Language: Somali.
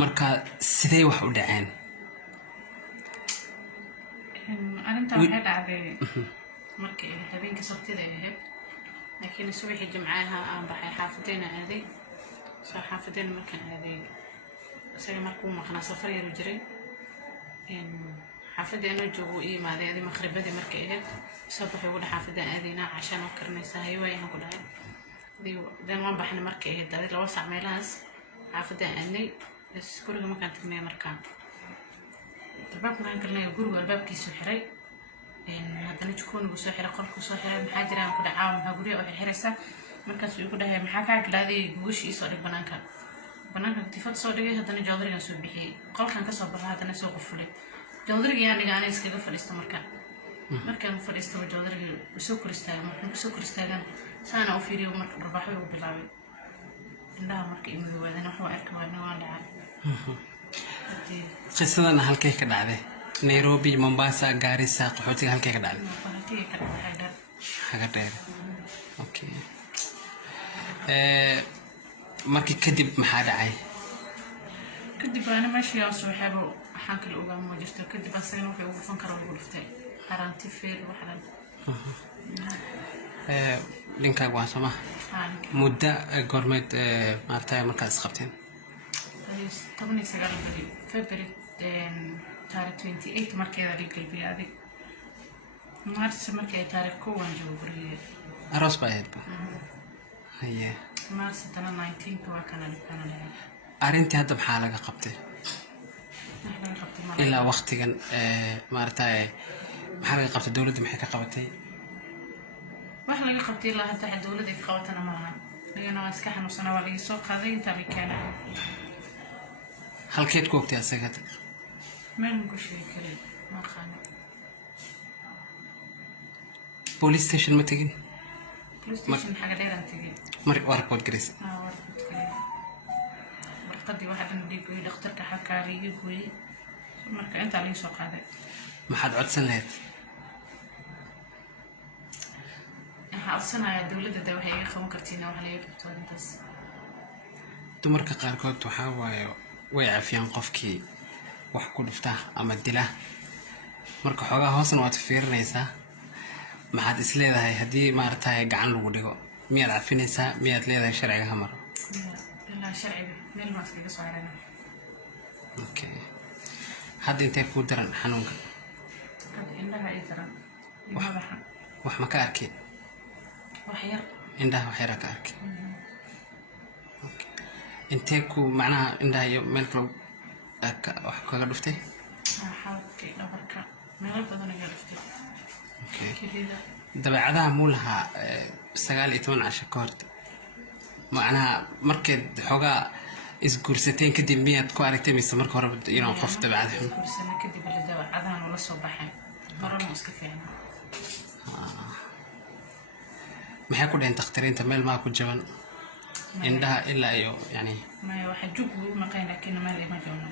marka sidee wax u dhaceen arinta waxay dhacday markii habeenkii sabtida ahayd laakiin subaxii jimcaha aan baxay xaafadeena aaday soo xaafadeena markaan aaday isaga markuu maqnaa safar yar jiray xaafadeena joogo iimaaday adi maqribadii markay ahayd soo baxay ugu xaafadeen aadayna cashaan oo karnaysaa haywaayaan ku dhahay dan waan baxnay markay ahayd adi 2 saac meelahaas xaafadeen aadnay guriga markaan tagnay markaan albaabka aan karnay guriga albaabkiisu xiray haddana jikoonigu soo xiray qolku soo xiray maxaa jiraan ku dhacaa maxaa guriga oo xiraysa markaas uu ku dhahay maxaa ka galaday guushii soo dhig banaanka tifad soo dhigay haddana joodariga soo bixiyay qolkan ka soo baxay haddana soo qufulay joodariga aniga aan iskaga fadhiisto markaan fadhiisto joodariga soo koristaagan saana u fiiriyo marka barbaxay uu bilaabay indhaha markii uu waadana waxa arkay waan dhacay qisadan halkay ka dhacday Nairobi Mombasa Garissa qaxootiga halkay ka dhacday haga dheer okay markii kadib maxaa dhacay kadib ana meeshii aan soo xabo waxaan kala ogaamo jirto kadib asagana wuxuu ugu fan karo ugu dhuftay qaranti feel waxaan linkaaga waa sama muddo goormeed maartay markaas qabteen 19 February taariikh 28 markii la qalbiyay adig mars markii taariikh 1 joogo aroos baa ahayd haye mars 19 waa kana arintii hadda maxaa laga qabtay ilaa waqtigan maartay maxaa laga qabtay dawladda maxay ka qabatay waxa laga qabtay ilaa hadda dawladda ka qabatana ma laha nagana iska xanuunsana waa laga soo qaaday inta la keenay halkeed ku ogtay asaga meel ku sheekay ma qaan police station ma tagin police station xaga dheer aan tagay mar report gareys marqadii waxa aan dhiibay dhakhtarka xakaariga gooyay marka inta la soo qaaday maxaad codsan lahayd xalsanaaya dawladda waxay iga qaban kartiin wax laga qabto intaas dumarka qaarkood waxa waayo way cafiyaan qofkii wax ku dhufta ama dila marka xogaa hoosna waad fiirinaysaa maxaad is leedahay haddii maartay gacan lagu dhigo miyaad cafinaysaa miyaad leedahay sharciga ha maro ilaa sharciga meel ma iskaga soo harana okay hadda intee ku daran xanuunka indhaha ay daran wax ma ka arkay wax yar indhaha wax yar ka arkay intee ku macnaha indhaha iyo meel kale wax kaga dhuftay xaalkii dhabarka meel badan ayaa dhuftay dabeecadaha muu lahaa 19 casho ka hor macnaha markeed xogaa isguursateen kadib miyaad ku aragtay mise marka hore inuu qof dabeecad xun guursana kadib dabeecadahan la soo baxay marna iska fiicnaa maxay ku dheen takhtarinta meel ma ku jaban indhaha ilaa iyo yani ما واحد جوب ما قاين لكن ما لي ما جونا